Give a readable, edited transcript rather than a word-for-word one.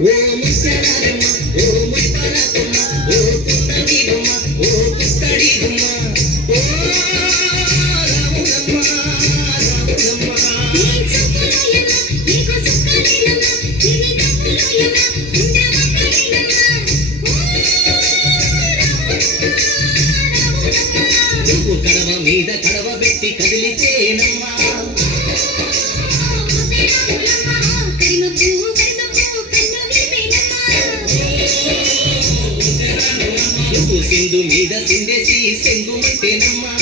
ఓ ముసలారమ్మ ఓ ముసలారమ్మ ఓ పుస్తడిగుమ్మ ఓ పుస్తడిగుమ్మ ఓ రాములమ్మ రాములమ్మ నీ సుఖలోయమ్మ నీకు సుఖలేనమ్మ నీ కప్పులోయమ్మ ఉండవకలేనమ్మ ఓ రాములమ్మ నువ్వు కడవ మీద కడవ పెట్టి కదిలితేనమ్మ సింధు మీద సిందేసి సెంగుమంటేనమ్మా